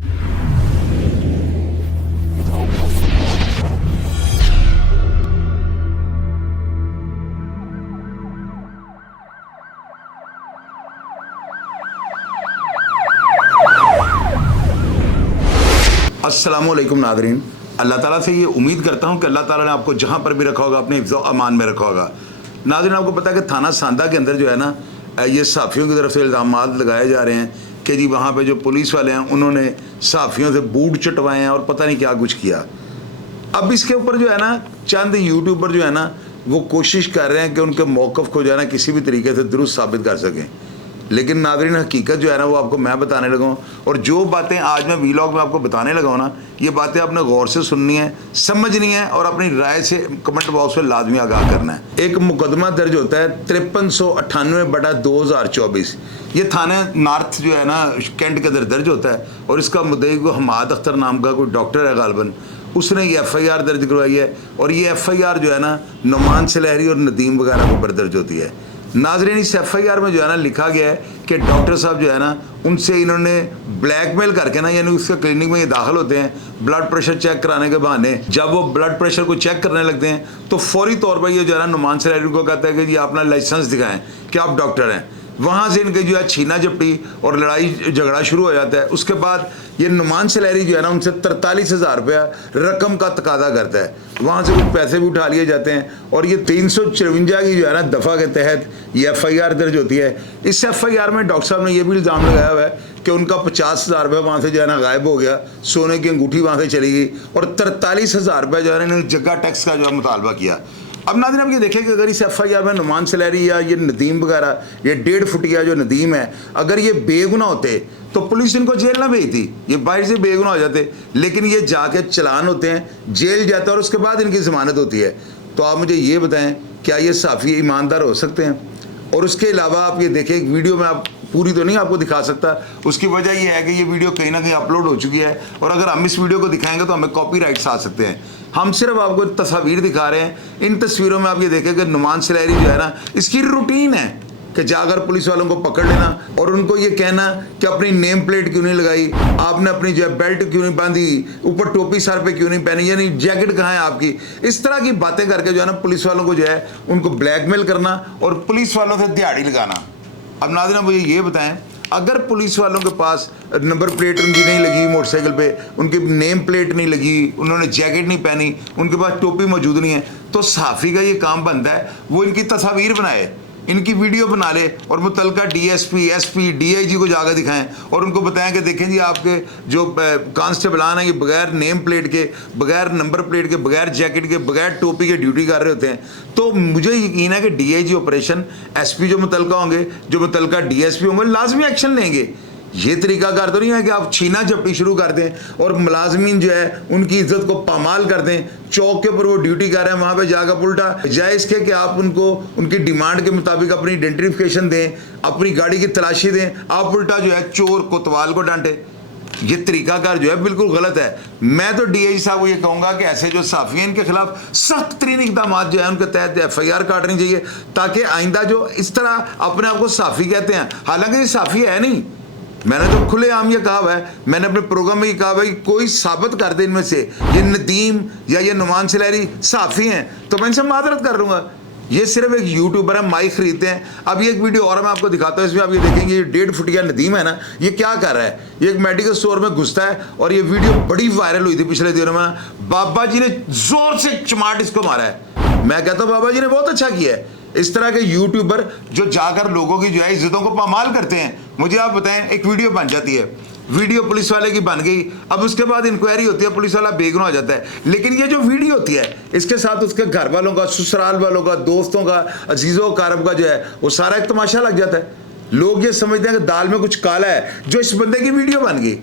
अस्सलामुअलैकुम नादरीन, अल्लाह ताला से ये उम्मीद करता हूँ कि अल्लाह ताला ने आपको जहाँ पर भी रखा होगा अपने हिफ्ज़ अमान में रखा होगा। नादरीन, आपको पता है कि थाना सांदा के अंदर जो है ना, ये सहाफ़ियों की तरफ से इल्ज़ामात लगाए जा रहे हैं कि जी वहाँ पे जो पुलिस वाले हैं उन्होंने सहाफ़ियों से बूट चटवाए हैं और पता नहीं क्या कुछ किया। अब इसके ऊपर जो है ना चंद यूट्यूबर जो है ना वो कोशिश कर रहे हैं कि उनके मौक़िफ़ को जो है ना किसी भी तरीके से दुरुस्त साबित कर सकें, लेकिन नादरीन हकीकत जो है ना वो आपको मैं बताने लगा हूँ। और जो बातें आज मैं वीलॉग में आपको बताने लगा हूँ ना, ये बातें आपने गौर से सुननी है, समझनी है और अपनी राय से कमेंट बॉक्स में लाजमी आगाह करना है। एक मुकदमा दर्ज होता है 5398/2024। ये थाने नॉर्थ जो है ना कैंट के अंदर दर्ज होता है और इसका मुद्दई को हमाद अख्तर नाम का कोई डॉक्टर है गालबन, उसने ये FIR दर्ज करवाई है। और ये FIR जो है ना नुमान सलहरी और नदीम वगैरह के ऊपर दर्ज होती है। नाज़रीन, इस FIR में जो है ना लिखा गया है कि डॉक्टर साहब जो है ना उनसे इन्होंने ब्लैकमेल करके ना, यानी उसके क्लिनिक में ये दाखिल होते हैं ब्लड प्रेशर चेक कराने के बहाने। जब वो ब्लड प्रेशर को चेक करने लगते हैं तो फौरी तौर पर ये जो है ना नुमान सलहरी को कहता है कि जी अपना लाइसेंस दिखाएं कि आप डॉक्टर हैं। वहाँ से इनके जो है छीना झपटी और लड़ाई झगड़ा शुरू हो जाता है। उसके बाद ये नुमान सलहरी जो है ना उनसे 43,000 रुपया रकम का तकादा करता है। वहाँ से कुछ पैसे भी उठा लिए जाते हैं और ये 354 की जो है ना दफ़ा के तहत ये FIR दर्ज होती है। इस FIR में डॉक्टर साहब ने यह भी इल्ज़ाम लगाया हुआ है कि उनका 50,000 रुपये वहाँ से जो है ना गायब हो गया, सोने की अंगूठी वहाँ से चली गई और 43,000 रुपये जो है ना इन्होंने जगह टैक्स का जो है मुतालबा किया। अब नाज़रीन, आप ये देखें कि अगर इस FIR में नुमान सलहरी या ये नदीम वगैरह, ये 1.5 फुटिया जो नदीम है, अगर ये बेगुनाह होते तो पुलिस इनको जेल ना भेजती, ये बाहर से बेगुनाह हो जाते। लेकिन ये जाके चलान होते हैं, जेल जाते हैं और उसके बाद इनकी ज़मानत होती है। तो आप मुझे ये बताएं, क्या ये सहाफ़ी ईमानदार हो सकते हैं? और उसके अलावा आप ये देखें, एक वीडियो में आप पूरी तो नहीं आपको दिखा सकता, उसकी वजह यह है कि ये वीडियो कहीं ना कहीं अपलोड हो चुकी है और अगर हम इस वीडियो को दिखाएंगे तो हमें कॉपीराइट्स आ सकते हैं। हम सिर्फ आपको तस्वीर दिखा रहे हैं। इन तस्वीरों में आप ये देखें कि नुमान सलहरी जो है ना, इसकी रूटीन है कि जाकर पुलिस वालों को पकड़ लेना और उनको ये कहना कि अपनी नेम प्लेट क्यों नहीं लगाई, आपने अपनी जो है बेल्ट क्यों नहीं बांधी, ऊपर टोपी सर पे क्यों नहीं पहनी, यानी जैकेट कहाँ है आपकी। इस तरह की बातें करके जो है ना पुलिस वालों को जो है उनको ब्लैकमेल करना और पुलिस वालों से दिहाड़ी लगाना। अब नाज़रीन, मुझे ये बताएं, अगर पुलिस वालों के पास नंबर प्लेट उनकी नहीं लगी मोटरसाइकिल पे, उनकी नेम प्लेट नहीं लगी, उन्होंने जैकेट नहीं पहनी, उनके पास टोपी मौजूद नहीं है, तो सहाफ़ी का ये काम बनता है वो इनकी तस्वीर बनाए, इनकी वीडियो बना ले और मुतलका DSP, SP, DIG को जाकर दिखाएं और उनको बताएं कि देखें जी आपके जो कांस्टेबलान हैं ये बगैर नेम प्लेट के, बगैर नंबर प्लेट के, बगैर जैकेट के, बगैर टोपी के ड्यूटी कर रहे होते हैं। तो मुझे यकीन है कि DIG ऑपरेशन, SP जो मुतलका होंगे, जो मुतलका DSP होंगे, लाजमी एक्शन लेंगे। ये तरीकाकार तो नहीं है कि आप छीना झपटी शुरू कर दें और मुलाजमीन जो है उनकी इज्जत को पामाल कर दें। चौक के ऊपर वो ड्यूटी कर रहे हैं, वहाँ पे जाकर उल्टा जायज़ के कि आप उनको उनकी डिमांड के मुताबिक अपनी आइडेंटिफिकेशन दें, अपनी गाड़ी की तलाशी दें, आप उल्टा जो है चोर कोतवाल को डांटे। ये तरीकाकार जो है बिल्कुल गलत है। मैं तो DIG साहब को ये कहूँगा कि ऐसे जो सहाफ़ी हैं इनके खिलाफ सख्त तरीन इक़दाम जो है उनके तहत FIR काटनी चाहिए, ताकि आइंदा जो इस तरह अपने आप को सहाफ़ी कहते हैं, हालांकि ये सहाफ़ी है नहीं। मैंने तो खुलेआम ये कहा हुआ है, मैंने अपने प्रोग्राम में ये कहा हुआ है कि कोई साबित कर दे इनमें से ये नदीम या ये नुमान सलहरी सहाफ़ी हैं तो मैं इनसे मादरत कर लूँगा। ये सिर्फ एक यूट्यूबर है, माइक खरीदते हैं। अब ये एक वीडियो और मैं आपको दिखाता हूँ, इसमें आप ये देखेंगे ये 1.5 फुटिया नदीम है ना, ये क्या कर रहा है, ये एक मेडिकल स्टोर में घुसता है और ये वीडियो बड़ी वायरल हुई थी पिछले दिनों में। बाबा जी ने जोर से चमाट इसको मारा है। मैं कहता हूँ बाबा जी ने बहुत अच्छा किया है। इस तरह के यूट्यूबर जो जाकर लोगों की जो है इज्जतों को पामाल करते हैं, मुझे आप बताएं, एक वीडियो बन जाती है, वीडियो पुलिस वाले की बन गई, अब उसके बाद इंक्वायरी होती है, पुलिस वाला बेगुनाह हो जाता है, लेकिन ये जो वीडियो होती है इसके साथ उसके घर वालों का, ससुराल वालों का, दोस्तों का, अजीज़ों कारब का जो है वो सारा एक तमाशा लग जाता है। लोग ये समझते हैं कि दाल में कुछ काला है जो इस बंदे की वीडियो बन गई।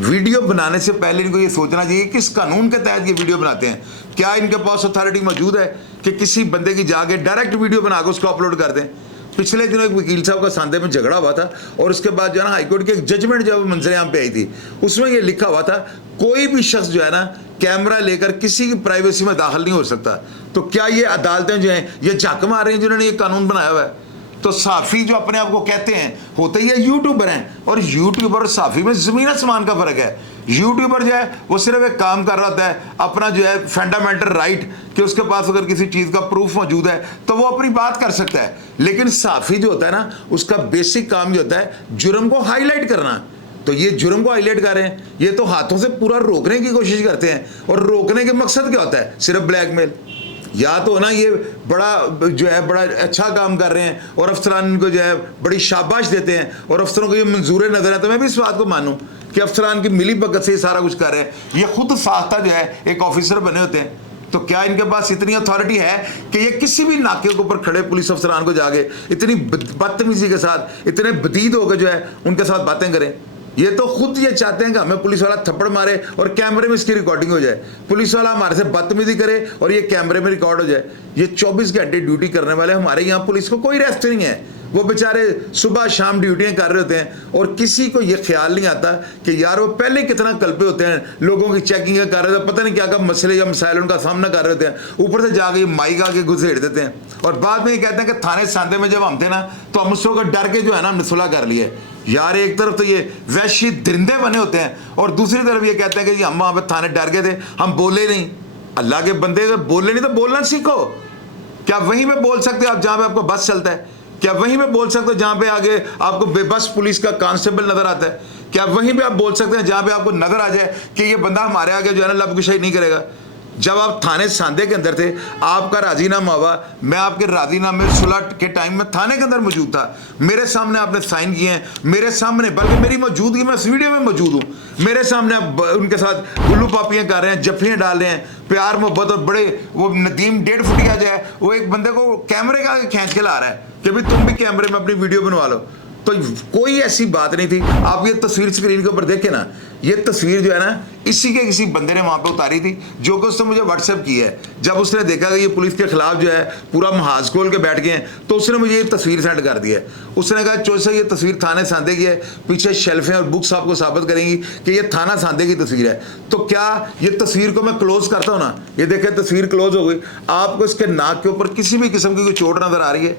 वीडियो बनाने से पहले इनको ये सोचना चाहिए किस कानून के तहत ये वीडियो बनाते हैं। क्या इनके पास अथॉरिटी मौजूद है कि किसी बंदे की जाके डायरेक्ट वीडियो बनाकर उसको अपलोड कर दें। पिछले दिनों एक वकील साहब का सांदे में झगड़ा हुआ था और उसके बाद जो है ना हाईकोर्ट की एक जजमेंट जो मंजर आम पे आई थी, उसमें ये लिखा हुआ था कोई भी शख्स जो है ना कैमरा लेकर किसी की प्राइवेसी में दाखिल नहीं हो सकता। तो क्या ये अदालतें जो हैं ये झक मार रही हैं जिन्होंने ये कानून बनाया हुआ है? तो साफ़ी जो अपने आप को कहते हैं होते ही यूट्यूबर हैं, और यूट्यूबर और साफ़ी में ज़मीन आसमान का फ़र्क है। यूट्यूबर जो है वो सिर्फ एक काम कर रहा होता है, अपना जो है फंडामेंटल राइट कि उसके पास अगर किसी चीज़ का प्रूफ मौजूद है तो वो अपनी बात कर सकता है। लेकिन साफ़ी जो होता है ना, उसका बेसिक काम जो होता है जुर्म को हाईलाइट करना। तो ये जुर्म को हाईलाइट कर रहे हैं, ये तो हाथों से पूरा रोकने की कोशिश करते हैं। और रोकने के मकसद क्या होता है? सिर्फ ब्लैकमेल। या तो ना ये बड़ा जो है बड़ा अच्छा काम कर रहे हैं और अफसरान इनको जो है बड़ी शाबाश देते हैं और अफसरों को ये मंजूर नजर है, तो मैं भी इस बात को मानूं कि अफसरान की मिली भगत से ये सारा कुछ कर रहे हैं। ये खुद साख्ता जो है एक ऑफिसर बने होते हैं, तो क्या इनके पास इतनी अथॉरिटी है कि ये किसी भी नाके के ऊपर खड़े पुलिस अफसरान को जाके इतनी बदतमीजी के साथ, इतने बदीद होकर जो है उनके साथ बातें करें? ये तो खुद ये चाहते हैं कि हमें पुलिस वाला थप्पड़ मारे और कैमरे में इसकी रिकॉर्डिंग हो जाए, पुलिस वाला हमारे से बदतमीजी करे और ये कैमरे में रिकॉर्ड हो जाए। ये 24 घंटे ड्यूटी करने वाले हमारे यहाँ पुलिस को कोई रेस्ट नहीं है। वो बेचारे सुबह शाम ड्यूटियां कर रहे होते हैं और किसी को ये ख्याल नहीं आता कि यार वो पहले कितना कल्पे होते हैं, लोगों की चेकिंग कर रहे थे, पता नहीं क्या क्या मसले या मसाइल उनका सामना कर रहे होते हैं, ऊपर से जाके माइक आके घुसेड़ देते हैं और बाद में ये कहते हैं कि थाने सांदे में जब हम थे ना तो हम उसको डर के जो है ना हमने सुलह कर लिए। यार एक तरफ तो ये वैश्य दरिंदे बने होते हैं और दूसरी तरफ ये कहते हैं कि जी हम वहाँ पर थाने डर गए थे, हम बोले नहीं। अल्लाह के बंदे अगर बोले नहीं तो बोलना सीखो। क्या वहीं पे बोल सकते हो आप जहाँ पे आपको बस चलता है? क्या वहीं पे बोल सकते हो जहाँ पे आगे आपको बेबस पुलिस का कांस्टेबल नजर आता है? क्या वहीं पे आप बोल सकते हैं जहाँ पे आपको नजर आ जाए कि ये बंदा हमारे आगे जो है ना लबकुशाई नहीं करेगा? जब आप थाने सांदे के अंदर थे, आपका राजीनामा हुआ, मैं आपके राजीनामे सुलह के टाइम में थाने के अंदर मौजूद था, मेरे सामने आपने साइन किए हैं, मेरे सामने, बल्कि मेरी मौजूदगी में इस वीडियो में मौजूद हूँ, मेरे सामने आप उनके साथ गुल्लू पापियाँ कर रहे हैं, जफ्फियाँ डाल रहे हैं, प्यार मोहब्बत। और बड़े वो नदीम 1.5 फुटिया जो है वो एक बंदे को कैमरे का खींच के ला रहा है कि भाई तुम भी कैमरे में अपनी वीडियो बनवा लो। तो कोई ऐसी बात नहीं थी। आप ये तस्वीर स्क्रीन के ऊपर देखें ना, ये तस्वीर जो है ना इसी के किसी बंदे ने वहाँ पे उतारी थी, जो कि उसने मुझे व्हाट्सएप की है। जब उसने देखा कि ये पुलिस के खिलाफ जो है पूरा महाज खोल के बैठ गए हैं, तो उसने मुझे ये तस्वीर सेंड कर दी है। उसने कहा चोर ये तस्वीर थाने सांदे की है, पीछे शेल्फें और बुक्स आपको साबित करेंगी कि ये थाना सांदे की तस्वीर है। तो क्या ये तस्वीर को मैं क्लोज करता हूँ ना, ये देखें तस्वीर क्लोज हो गई, आपको इसके नाक के ऊपर किसी भी किस्म की कोई चोट नजर आ रही है?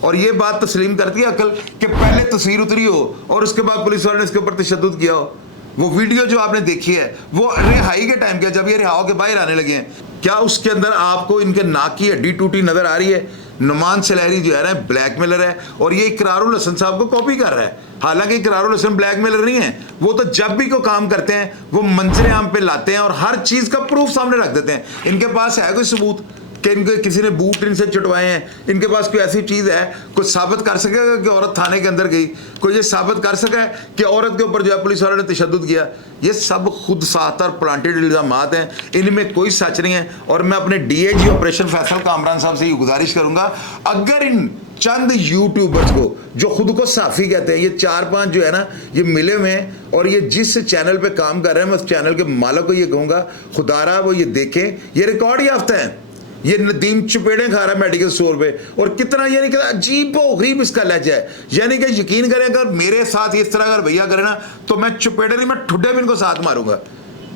और ये बात तस्लीम करती है अकल कि पहले तस्वीर उतरी हो और उसके बाद पुलिस वालों ने इसके ऊपर तशद्दुद किया हो। वो वीडियो जो आपने देखी है वो रिहाई के टाइम किया, जब ये रिहा के बाहर आने लगे हैं, क्या उसके अंदर आपको इनके नाक की हड्डी टूटी नजर आ रही है? नुमान सलहरी जो है ना ब्लैकमेलर है और ये इकरारुल हसन साहब को कॉपी कर रहा है। हालांकि इकरारुल हसन ब्लैकमेलर नहीं है, वो तो जब भी कोई काम करते हैं वो मंजर आम पे लाते हैं और हर चीज का प्रूफ सामने रख देते हैं। इनके पास है कोई सबूत कि इनके किसी ने बूट इनसे चुटवाए हैं? इनके पास कोई ऐसी चीज़ है कुछ साबित कर सकेगा कि औरत थाने के अंदर गई? कोई ये साबित कर सका है कि औरत के ऊपर जो है पुलिस वालों ने तशद्दुद किया? ये सब खुद साथ और प्लांटेड इल्ज़ामात हैं, इनमें कोई सच नहीं है। और मैं अपने डीएजी ऑपरेशन फैसल कामरान साहब से ये गुजारिश करूँगा, अगर इन चंद यूट्यूबर्स को जो खुद को साफ़ी कहते हैं, ये 4-5 जो है ना ये मिले हुए हैं और ये जिस चैनल पे काम कर रहे हैं, मैं उस चैनल के मालिक को ये कहूँगा खुदारा वो ये देखें, ये रिकॉर्ड याफ्ता है। ये नदीम चपेड़ें खा रहा है मेडिकल स्टोर पे, और कितना यानी कि अजीब व गरीब इसका लहजा है। यानी कि यकीन करें अगर मेरे साथ इस तरह अगर भैया करे ना तो मैं चपेड़े नहीं, मैं ठुड्डे भी इनको साथ मारूंगा।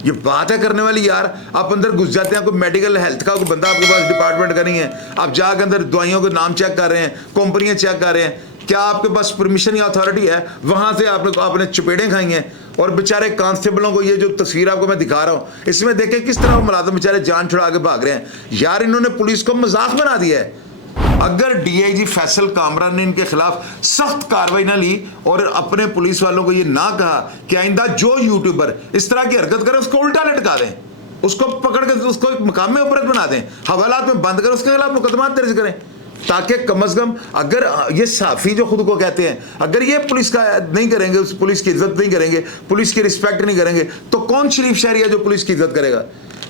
ये बात है करने वाली यार। आप अंदर घुस जाते हैं, कोई मेडिकल हेल्थ का कोई बंदा आपके पास डिपार्टमेंट का नहीं है, आप जाकर अंदर दवाइयों के नाम चेक कर रहे हैं, कंपनियां चेक कर रहे हैं, क्या आपके पास परमिशन या अथॉरिटी है? वहां से आपने चपेड़ें खाई हैं। और बेचारे कांस्टेबलों को ये जो तस्वीर आपको मैं दिखा रहा हूँ, इसमें देखें किस तरह वो मुलाजिम बेचारे जान छुड़ा के भाग रहे हैं। यार इन्होंने पुलिस को मजाक बना दिया है। अगर डीआईजी फैसल कामरान ने इनके खिलाफ सख्त कार्रवाई ना ली और अपने पुलिस वालों को ये ना कहा कि आइंदा जो यूट्यूबर इस तरह की हरकत करे उसको उल्टा लटका दें, उसको पकड़ के उसको एक मकाम में उपरत बना दें, हवालात में बंद करें, उसके खिलाफ मुकदमा दर्ज करें, ताकि कम अज कम अगर ये साफ़ी जो खुद को कहते हैं अगर ये पुलिस का नहीं करेंगे, उस पुलिस की इज्जत नहीं करेंगे, पुलिस की रिस्पेक्ट नहीं करेंगे, तो कौन शरीफ शहरी है जो पुलिस की इज्जत करेगा?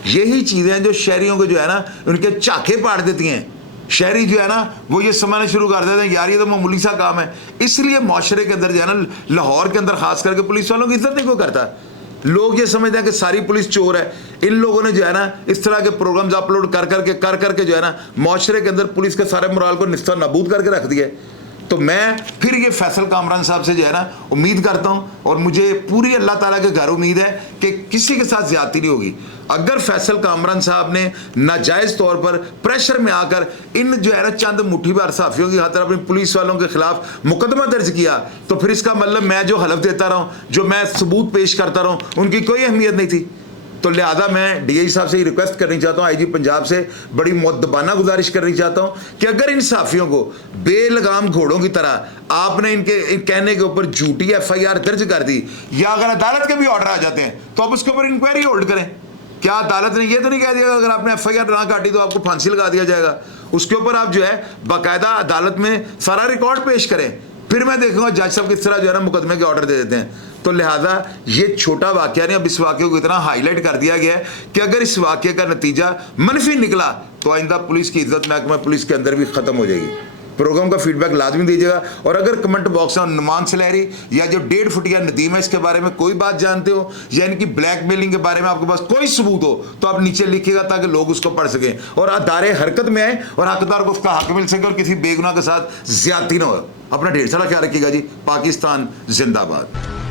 यही चीज़ें जो शहरियों को जो है ना उनके चाके पाड़ देती हैं। शहरी जो है ना वो ये समझना शुरू कर देते हैं यार ये तो मामूली सा काम है। इसलिए माशरे के अंदर जो है ना, लाहौर के अंदर खास करके पुलिस वालों की इज्जत नहीं कोई करता। लोग ये समझते हैं कि सारी पुलिस चोर है। इन लोगों ने जो है ना इस तरह के प्रोग्राम्स अपलोड कर करके जो है ना माशरे के अंदर पुलिस के सारे मोराल को निस्ता नाबूद करके रख दिया। तो मैं फिर ये फैसल कामरान साहब से जो है ना उम्मीद करता हूँ, और मुझे पूरी अल्लाह ताला के घर उम्मीद है कि किसी के साथ ज्यादती नहीं होगी। अगर फैसल कामरान साहब ने नाजायज तौर पर प्रेशर में आकर इन जो है ना चंद मुट्ठी भर सहाफियों की खातिर अपनी पुलिस वालों के खिलाफ मुकदमा दर्ज किया, तो फिर इसका मतलब मैं जो हलफ देता रहा हूँ, जो मैं सबूत पेश करता रहा हूँ, उनकी कोई अहमियत नहीं थी। तो लिहाजा मैं डीआई साहब से रिक्वेस्ट करनी चाहता हूँ, आईजी पंजाब से बड़ी मुद्दबाना गुजारिश करनी चाहता हूँ कि अगर इन साफियों को बेलगाम घोड़ों की तरह आपने इनके कहने के ऊपर झूठी एफआईआर दर्ज कर दी, या अगर अदालत के भी ऑर्डर आ जाते हैं तो आप उसके ऊपर इंक्वायरी होल्ड करें। क्या अदालत ने यह तो नहीं कह दिया अगर आपने एफआईआर ना काटी तो आपको फांसी लगा दिया जाएगा? उसके ऊपर आप जो है बाकायदा अदालत में सारा रिकॉर्ड पेश करें, फिर मैं देखूंगा जज साहब किस तरह जो है ना मुकदमे के ऑर्डर दे देते हैं। तो लिहाजा ये छोटा वाकया नहीं, अब इस वाकये को इतना हाईलाइट कर दिया गया है कि अगर इस वाकये का नतीजा मनफी निकला तो आइंदा पुलिस की इज्जत महकमा पुलिस के अंदर भी खत्म हो जाएगी। प्रोग्राम का फीडबैक लाजमी दीजिएगा, और अगर कमेंट बॉक्स में नुमान सलहरी या जो 1.5 फुटिया नदीम है इसके बारे में कोई बात जानते हो, या इनकी ब्लैकमेलिंग के बारे में आपके पास कोई सबूत हो, तो आप नीचे लिखिएगा ताकि लोग उसको पढ़ सकें और अदारे हरकत में आए और हकदार को उसका हक मिल सके और किसी बेगुनाह के साथ ज्यादती ना हो। अपना ढेर सारा ख्याल रखिएगा जी। पाकिस्तान जिंदाबाद।